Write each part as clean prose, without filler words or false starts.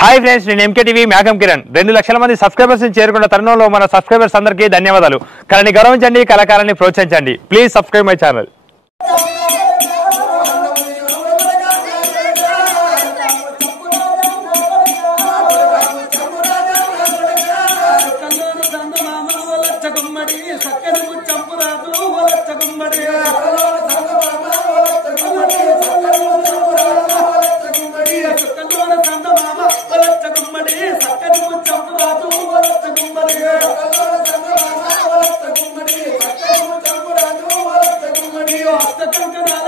Hi friends, నేను MKTV మేఘం కిరణ్. 2 లక్షల మంది సబ్స్క్రైబర్స్ చేరుకున్న తరుణంలో మన సబ్స్క్రైబర్స్ అందరికీ ధన్యవాదాలు. కళని గౌరవించండి, కళాకారాన్ని ప్రోత్సహించండి. Please subscribe my channel. Hasta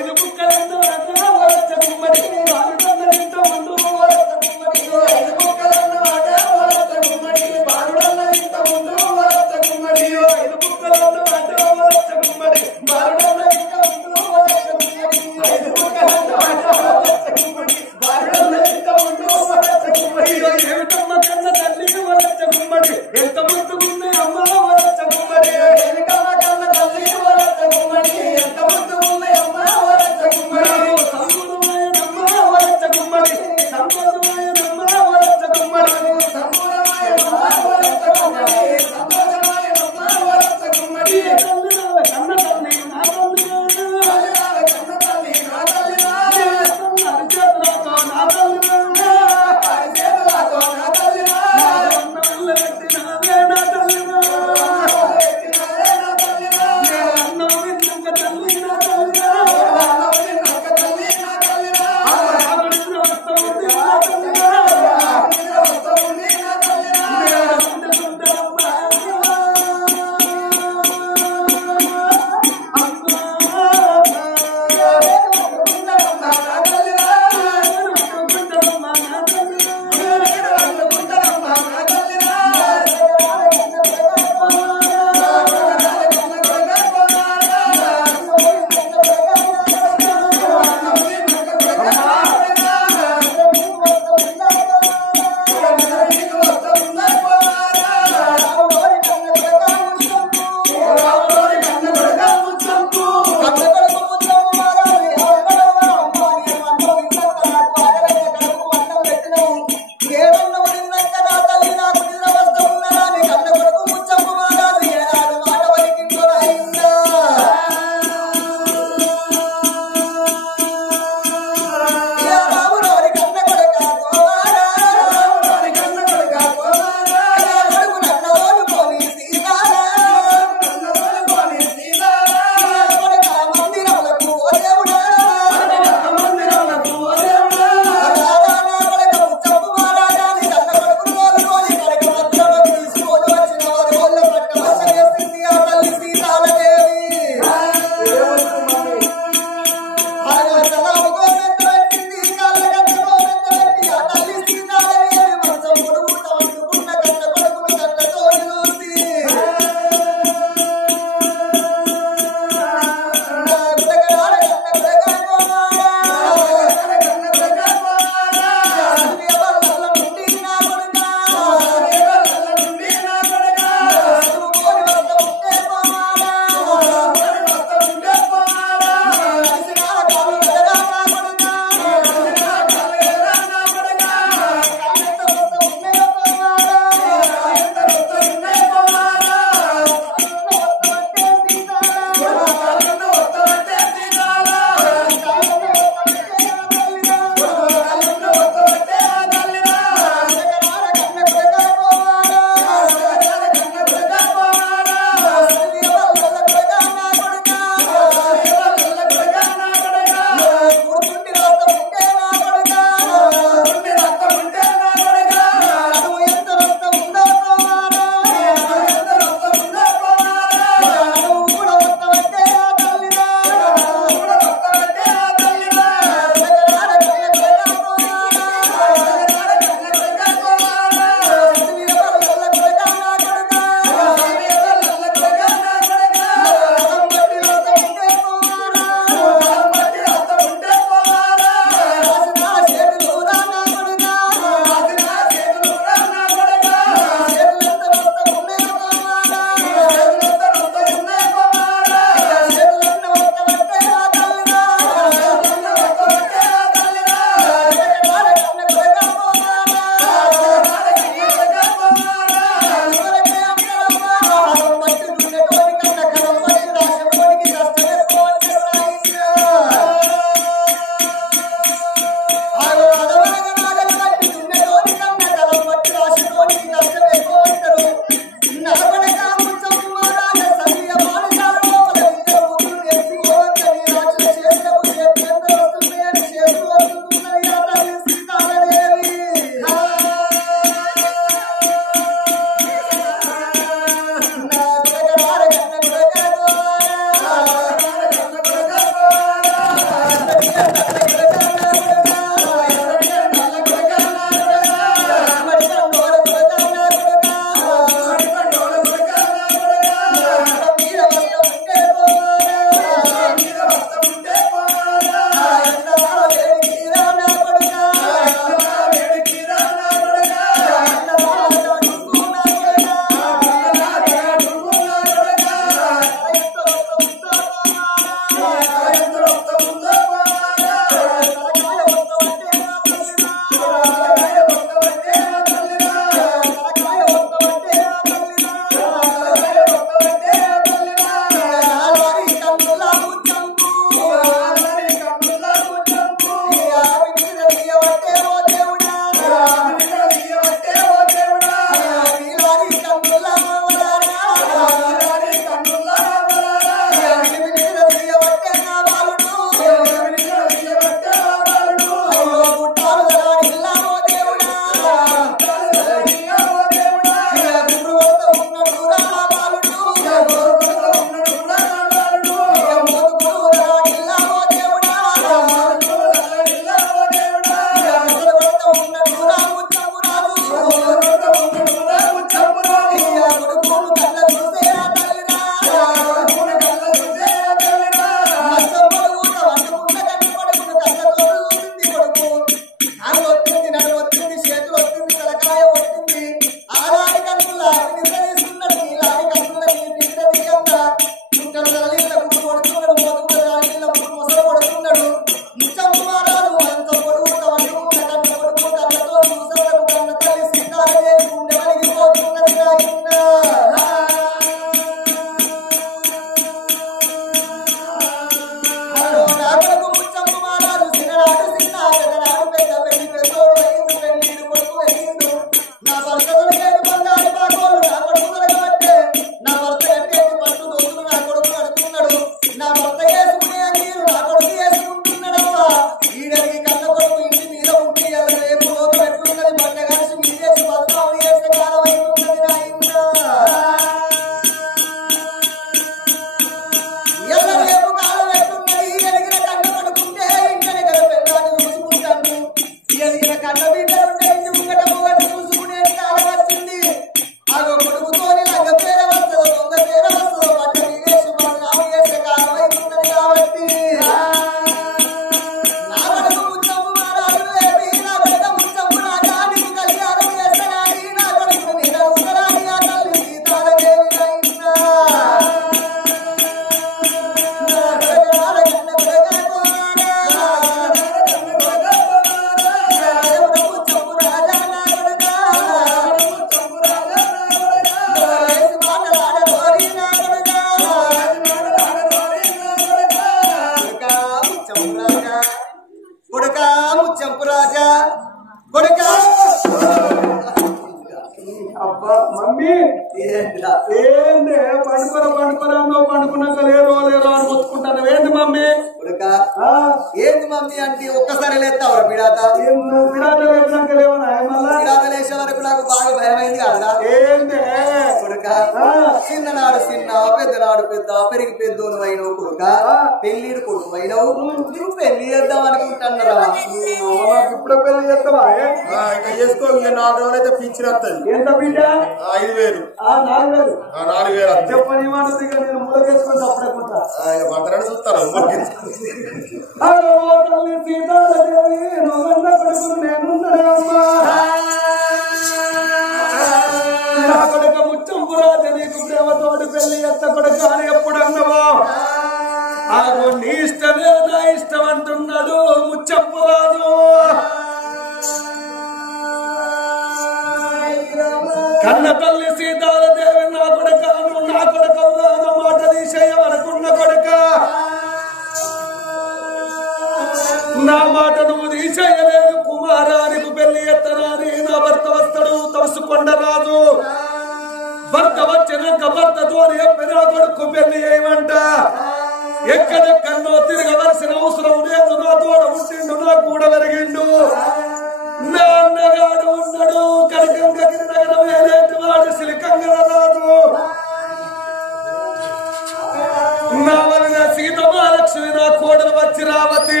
Seethamalakshmi నా కోడలు వచ్చి రావతి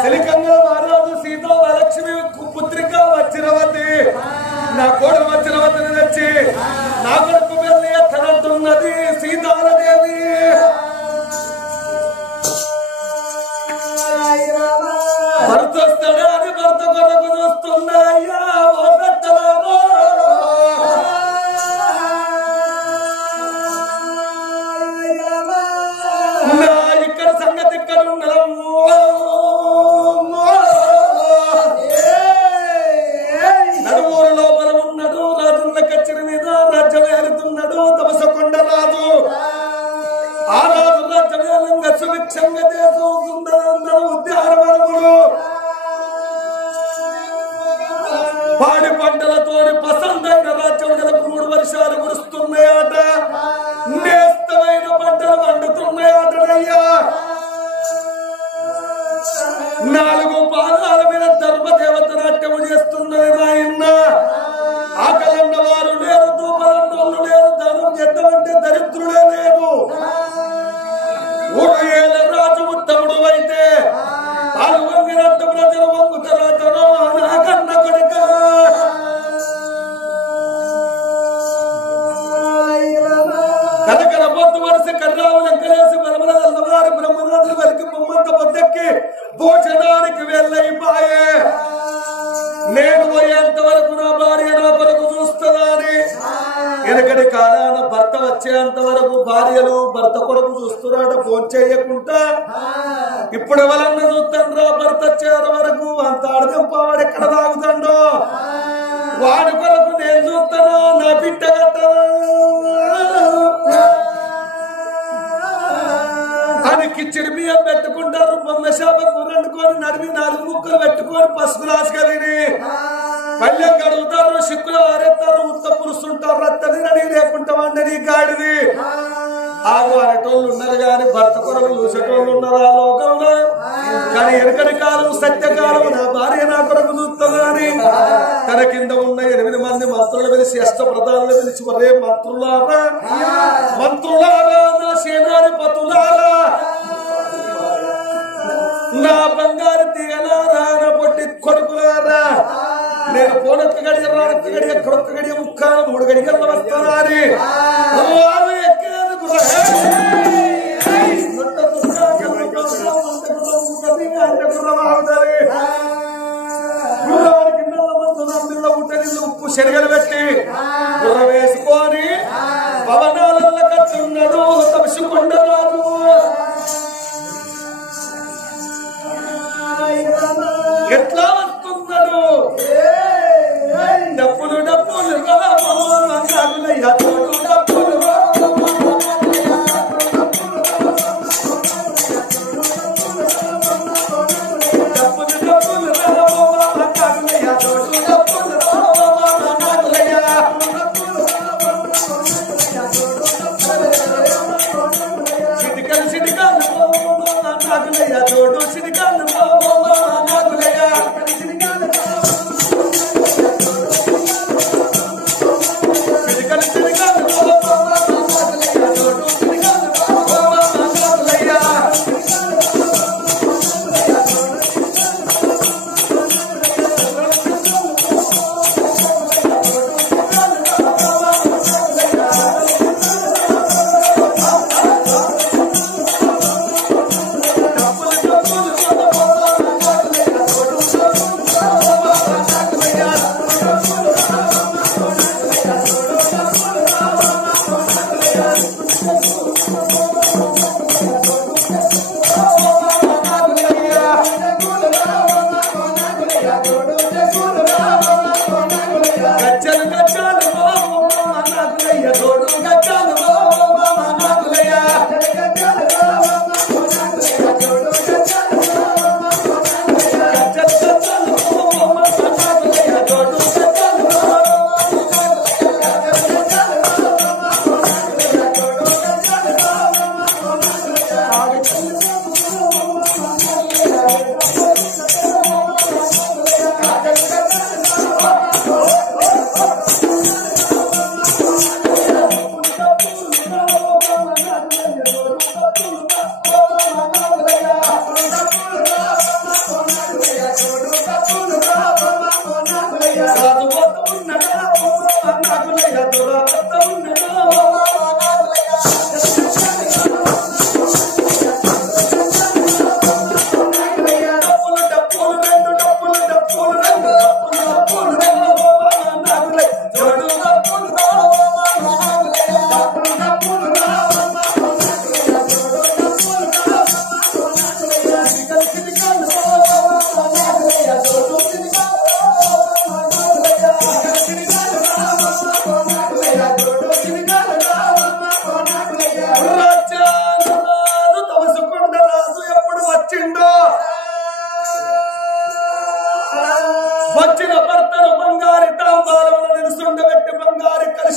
సిలికంగా మహారాజు సీతా లక్ష్మి పుత్రిక వజ్రవతి నా కోడలు వజ్రవతిని తెచ్చి నా కొడుకు వెళ్ళి ఎత్తనంటున్నది సీతాలదేవి. భర్త వస్తాడా అని భర్త కొరకు చూస్తున్నాయ్యా ఓ పెద్దలామో. నా ఇక్కడ సంగతి ఇక్కడ ఉన్నదమ్మో. నడుమూరు లోపల ఉన్నాడు రాజున్న కచ్చరి మీద రాజ్యం ఏలుతున్నాడు తమసకొండ రాజు. ఆ రాజు రాజ్యమేలంగా సుభిక్షంగా చేసుకుందరు ఉద్యానవనములు పాడి పంటలతో పసందైన రాజ్యం నెలకు 3 వర్షాలు కురుస్తున్నాయట. నేస్తమైన పంటలు పండుతున్నాయటయ్యా. 4 పాదాల మీద ధర్మదేవత నాట్యము చేస్తున్నది నాయన్న. ఆకలన్న వారు లేరు, దూపలన్నోళ్ళు లేరు, దానం చేద్దామంటే దరిద్రుడే లేదు. 3 ఏళ్ళ రాజు ఉత్తముడు అయితే వాళ్ళు వంగినట్టు ప్రజలు వంగుతారో నాకన్న కొడుక. కనకర పొద్దు వరుస కర్రావు లెక్కలేసి బలమల వారి బ్రహ్మనాథుల వరకు బొమ్మంత పొద్దెక్కి భోజనానికి వెళ్ళైపాయే. నేను పోయేంత వరకు నా భార్య నా కొరకు చూస్తుందని. వెనకటి కాలాన భర్త వచ్చేంత వరకు భార్యలు భర్త కొరకు చూస్తున్నాడు ఫోన్ చేయకుండా. ఇప్పుడు ఎవరన్నా చూస్తాండ్రా భర్త వచ్చేంత వరకు అంత ఆడదింపవాడు ఎక్కడ తాగుతాడో వాడి కొరకు నేను చూస్తాను నా బిడ్డ అని కిచ్చిడి బియ్యం పెట్టుకుంటారు. బొమ్మ చేప కూర వండుకొని నడిమి 4 ముక్కలు పెట్టుకొని పసుపు రాసుకెళ్ళి పల్లెం కడుగుతారు, సిక్కులు ఆరేస్తారు, ఉత్త పురుస్తుంటారు. రత్తని నడి లేకుండా వండని గాడిది. ఆగు అనేటోళ్ళు ఉన్నారు కానీ భర్త కొరకు చూసేటోళ్ళు ఉన్నారు ఆ లోకంలో. కానీ వెనకటి కాలం సత్యకాలం నా భార్య నా కొరకు చూస్తుందని తన కింద ఉన్న 8 మంది మంత్రులు పిలిచి అష్టప్రధానులు పిలిచి మరే మంత్రులారా మంత్రులారా నా సేనాధిపతులారా నా బంగారు తీగలారా నా పొట్టి కొడుకులారా నేను పోనొక్క గడియ రానొక్క గడియ ఎక్కడొక్క గడియ ముక్కాలు 3 గడియల్లో వస్తానా అని వారు ఎక్కేందుకు ఉప్పు శనగలు పెట్టి గుర్ర వేసుకొని పవనాలలో కట్టున్నాడు తమసుకొండ రాజు. ఎట్లా వస్తున్నాడు డప్పులు డప్పులు రామయ్య తోడు డప్పులు తోడు సిరికాలు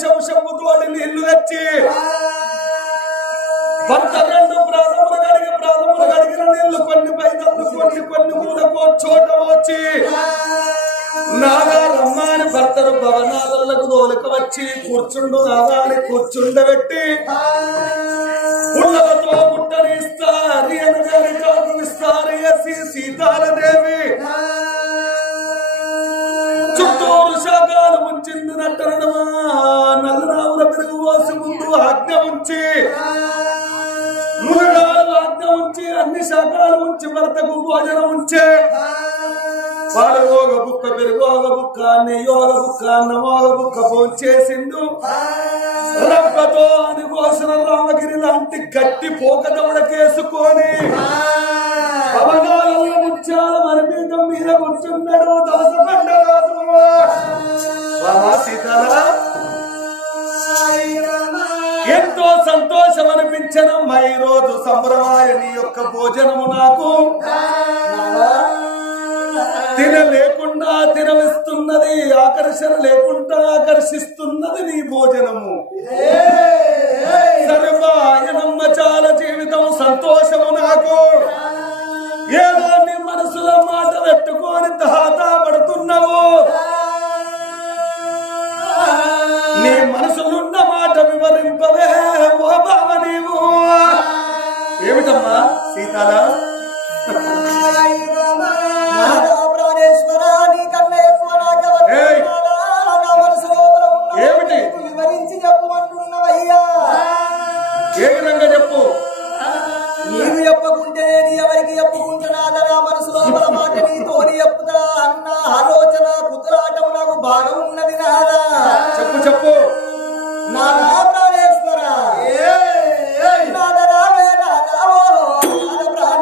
శంపుతోటి నీళ్లు తెచ్చి భర్త రెండు ప్రాణములు కడిగిన నీళ్లు కొన్ని పైదలు కొన్ని మూలకు చోట వచ్చి నాగారమ్మాని భర్తను భవనాలకు దోలిక వచ్చి కూర్చుండు నాగాని కూర్చుండబెట్టి పుల్లలతో గుట్టనిస్తారు అనగాని కాకు విస్తారేసి సీతాలదేవి చుట్టూరు శాఖలు ముంచింది నట్టనడమా నల్లరావుల పెరుగు పోసి ముందు ఆజ్ఞ ఉంచి మురగాలు ఆజ్ఞ ఉంచి అన్ని శాఖలు ఉంచి భర్తకు భోజనం ఉంచే పాలయోగ బుక్క పెరుగోగ బుక్క నెయ్యోగ బుక్క అన్నమోగ బుక్క పోంచేసిండు రంపతో అని కోసిన రామగిరి లాంటి గట్టి పోక దవడకేసుకొని పవనాలలో ముత్యాల మరిపీఠం మీద కూర్చున్నాడు దోసపడ్డరాదు సీతాల ఎంతో సంతోషం అనిపించనమ్మా ఈ రోజు సంబరమాయ నీ యొక్క భోజనము నాకు తినలేకుండా తినవిస్తున్నది ఆకర్షణ లేకుండా ఆకర్షిస్తున్నది నీ భోజనము సర్వాయనమ్మ చాలా జీవితం సంతోషము నాకు ఏదో నీ మనసులో మాట పెట్టుకొని తాతా పడుతున్నావు నీ మనసులున్న మాట వివరింపవే ఓ బావ నీవు ఏమిటమ్మా సీతాల ఏమిటి వివరించి చెప్పమంటున్నావయ్యా ఏ విధంగా చెప్పు నీవు చెప్పకుంటే నేను ఎవరికి చెప్పుకుంటున్నా నా మనసులో మాట నీతోని చెప్పుతా అన్న ఆలోచన కుతరాటం నాకు బాగా ఉన్నది నాదా చెప్పు నాదా ప్రాణేశ్వర నాదా రావే నాదావో నాద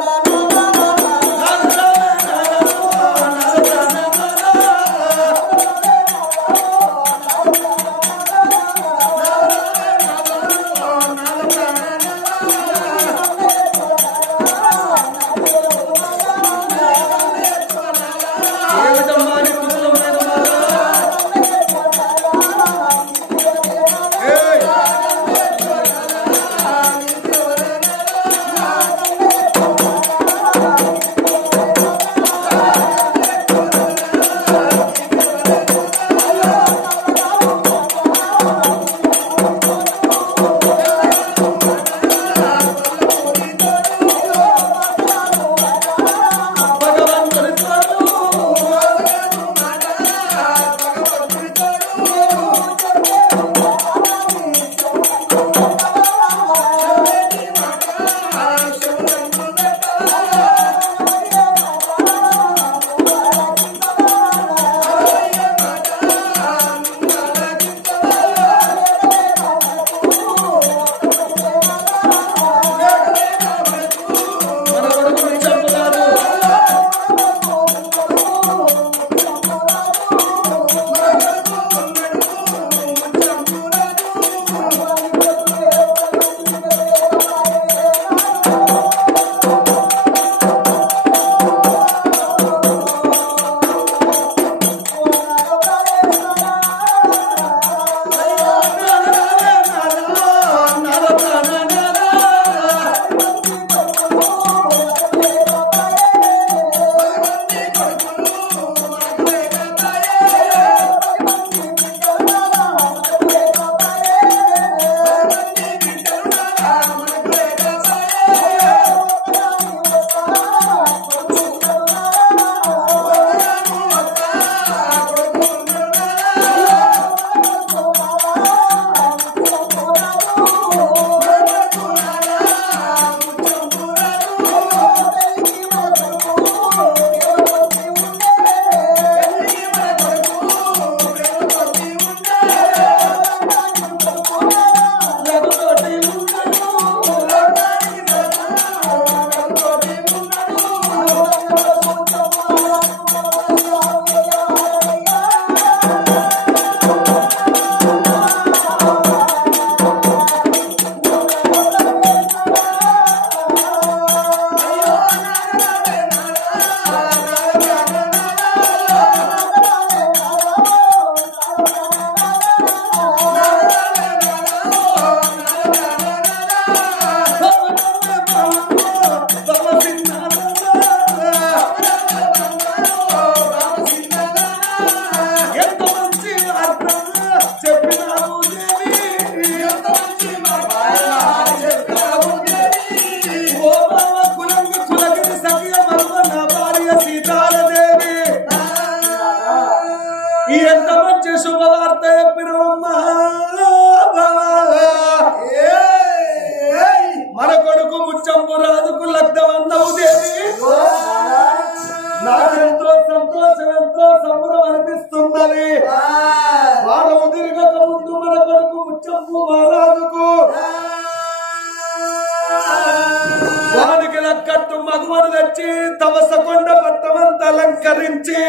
అవసకొండ పట్టమంతా అలంకరించి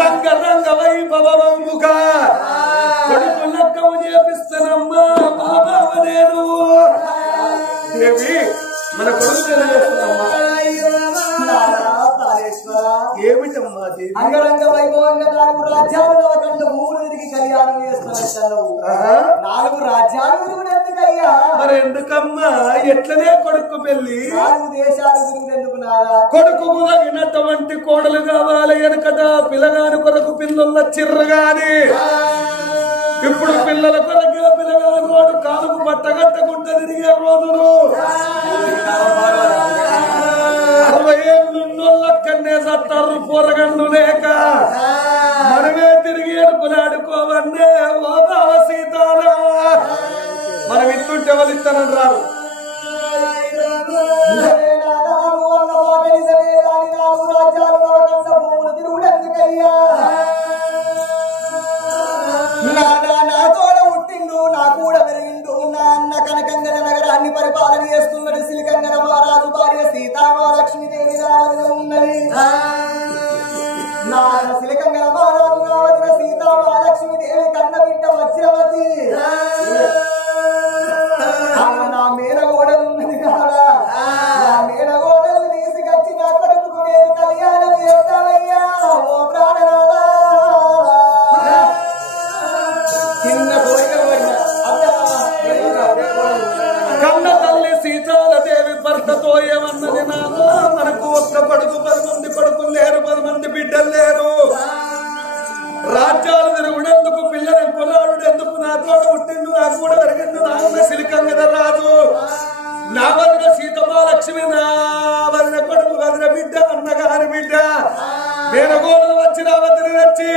రంగ రంగ వైభవముగా కొడుకు లక్కము చేపిస్తానమ్మా బాబా నేను దేవి మన కొడుకు తెలియజేస్తున్నామ్మా ఏమిటమ్మా దేవి అంగరంగ వైభవంగా 4 రాజ్యాలు నవకండ భూములు తిరిగి కళ్యాణం చేస్తాను 4 రాజ్యాలు తిరుగుడు ఎందుకయ్యా మరి ఎందుకమ్మా ఎట్లనే కొడుకు పెళ్లి 4 దేశాలు తిరుగుడెందుకు నారా కొడుకు తగినటువంటి కోడలు కావాలి వెనకట పిల్లగాని కొరకు పిల్లల చిర్రగాని ఇప్పుడు పిల్లల కొరకు పిల్లగాని రోడ్డు కాలుకు పట్టగట్టకుంట తిరిగే రోజులు 60 ఏళ్ళున్నోళ్ళక్కనే సత్తారు పోరగండు లేక మనమే తిరిగి ఎరుపులాడుకోవన్నే ఓ బావ సీతారా మనం ఇట్లుంటే వాళ్ళు ఇస్తానని రారు నగరాన్ని పరిపాలన చేస్తున్నది సిలికంగన మహారాజు భార్య సీతామహాలక్ష్మీదేవి ఉన్నది సిలికంగన మహారాజు కావలసిన సీతామహాలక్ష్మీదేవి కన్న బిడ్డ వజ్రవతి నా మేనగోడలు ఉన్నది కాదా నా మేనగోడలు తీసుకొచ్చి నా కొడుకు నేను కళ్యాణం చేస్తానయ్యా ఓ ప్రాణనాథా చిన్న కోరిక కన్న తల్లి సీతాలదేవి భర్తతో ఏమన్నది నాన్న మనకు ఒక్క కొడుకు 10 మంది కొడుకులు లేరు 10 మంది బిడ్డలు లేరు రాజ్యాలు తిరుగుడెందుకు పిల్లలు పొలాడు ఎందుకు నా తోడు పుట్టిండు నాకు కూడా పెరిగిండు నా సిలికంగద రాజు నా వదిన సీతమాలక్ష్మి నా వదిన కొడుకు వదిన బిడ్డ అన్నగారి బిడ్డ నేను గోడలు వచ్చి నా వదిలి వచ్చి